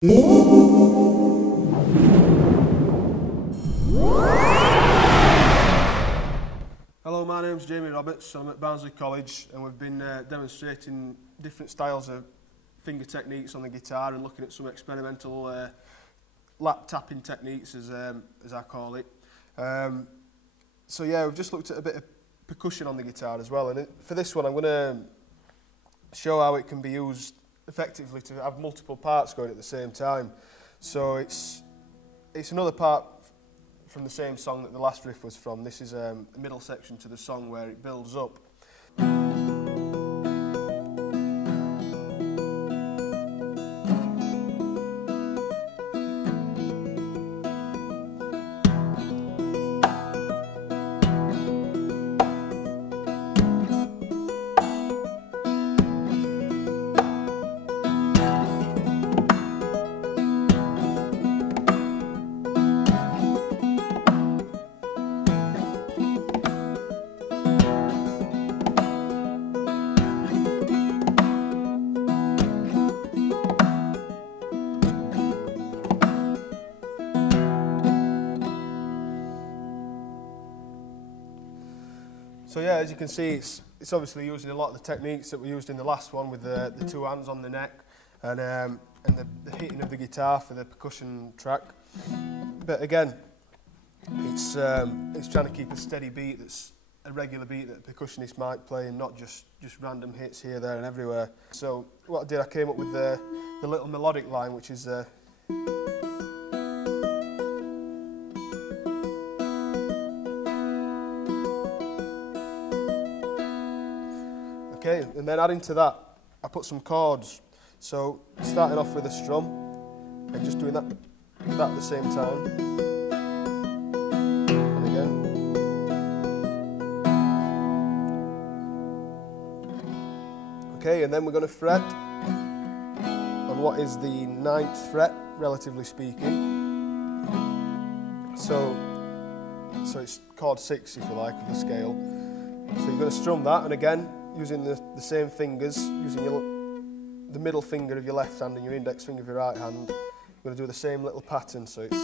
Hello, my name's Jamie Roberts. I'm at Barnsley College and we've been demonstrating different styles of finger techniques on the guitar and looking at some experimental lap tapping techniques, as I call it. So yeah, we've just looked at a bit of percussion on the guitar as well, and for this one I'm going to show how it can be used effectively to have multiple parts going at the same time. So it's another part from the same song that the last riff was from. This is a middle section to the song where it builds up. So yeah, as you can see, it's obviously using a lot of the techniques that we used in the last one with the two hands on the neck and the hitting of the guitar for the percussion track. But again, it's trying to keep a steady beat that's a regular beat that a percussionist might play, and not just random hits here, there and everywhere. So what I did, I came up with the little melodic line, which is okay, and then adding to that, I put some chords. So starting off with a strum and just doing that at the same time. And again. Okay, and then we're going to fret on what is the 9th fret, relatively speaking. So it's chord 6, if you like, of the scale. So you're going to strum that, and again, using the same fingers, using the middle finger of your left hand and your index finger of your right hand. You're going to do the same little pattern, so it's...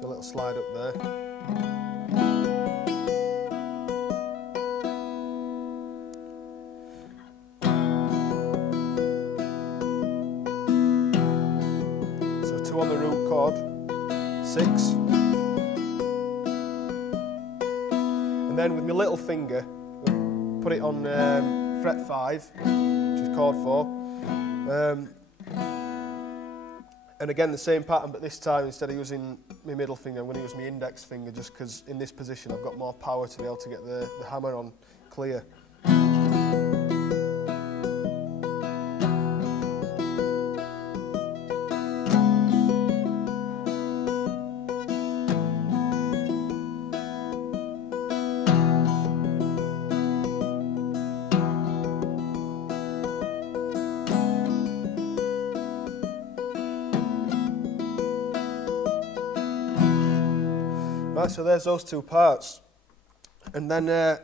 So a little slide up there. On the root chord, 6, and then with my little finger, put it on fret 5, which is chord 4, and again the same pattern, but this time instead of using my middle finger, I'm going to use my index finger, just because in this position I've got more power to be able to get the hammer on clear. Right, so there's those two parts, and then to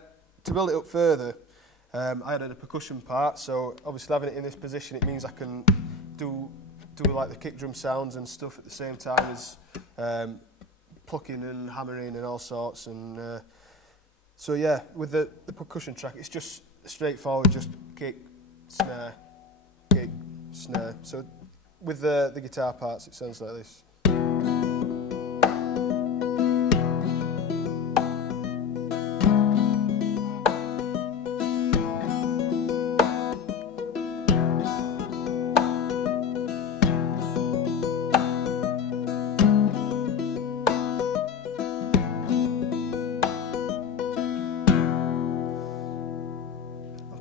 build it up further, I added a percussion part. So obviously having it in this position, it means I can do like the kick drum sounds and stuff at the same time as plucking and hammering and all sorts. And so yeah, with the percussion track, it's just straightforward, just kick, snare, kick, snare. So with the guitar parts, it sounds like this.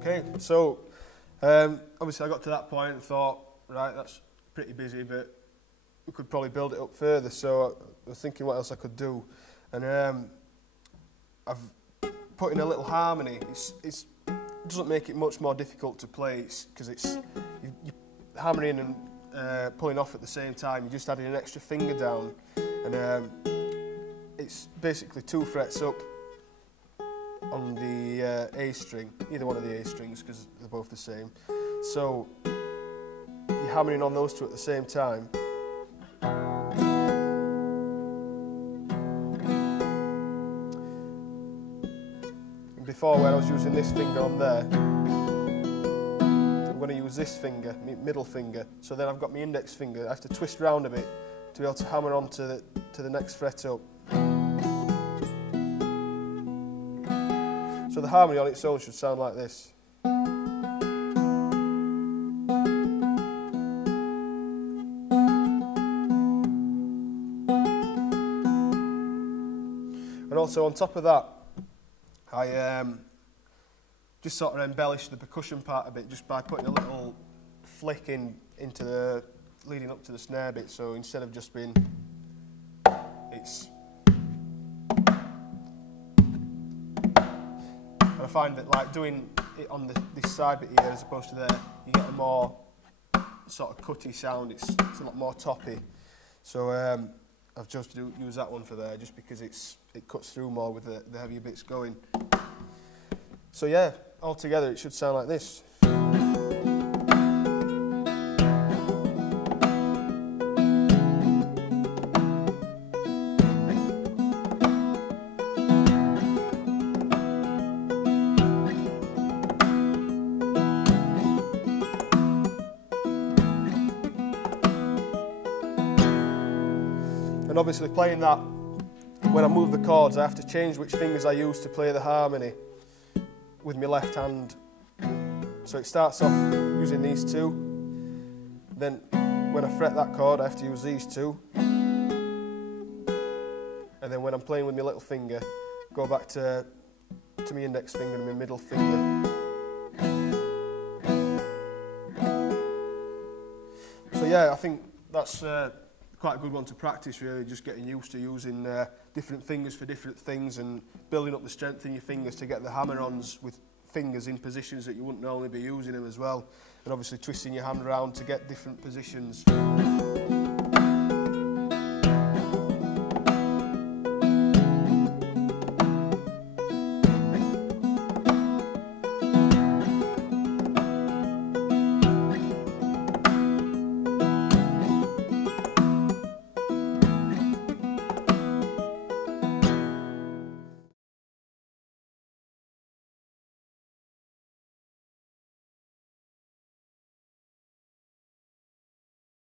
Okay, so obviously I got to that point and thought, right, that's pretty busy, but we could probably build it up further. So I was thinking what else I could do, and I've put in a little harmony. It doesn't make it much more difficult to play, because you're hammering and pulling off at the same time. You're just adding an extra finger down, and it's basically 2 frets up on the A string, either one of the A strings because they're both the same. So you're hammering on those 2 at the same time. And before, when I was using this finger on there, I'm going to use this finger, my middle finger. So then I've got my index finger. I have to twist round a bit to be able to hammer on to the next fret up. So the harmony on its own should sound like this. And also on top of that, I just sort of embellish the percussion part a bit just by putting a little flick into the leading up to the snare bit. So instead of just being, it's. And I find that like doing it on this side bit here as opposed to there, you get a more sort of cutty sound. It's a lot more toppy. So I've chosen to use that one for there just because it cuts through more with the heavier bits going. So yeah, all together it should sound like this. And obviously playing that, when I move the chords, I have to change which fingers I use to play the harmony with my left hand. So it starts off using these 2. Then when I fret that chord, I have to use these 2. And then when I'm playing with my little finger, go back to my index finger and my middle finger. So yeah, I think that's quite a good one to practice, really, just getting used to using different fingers for different things and building up the strength in your fingers to get the hammer-ons with fingers in positions that you wouldn't normally be using them as well, and obviously twisting your hand around to get different positions.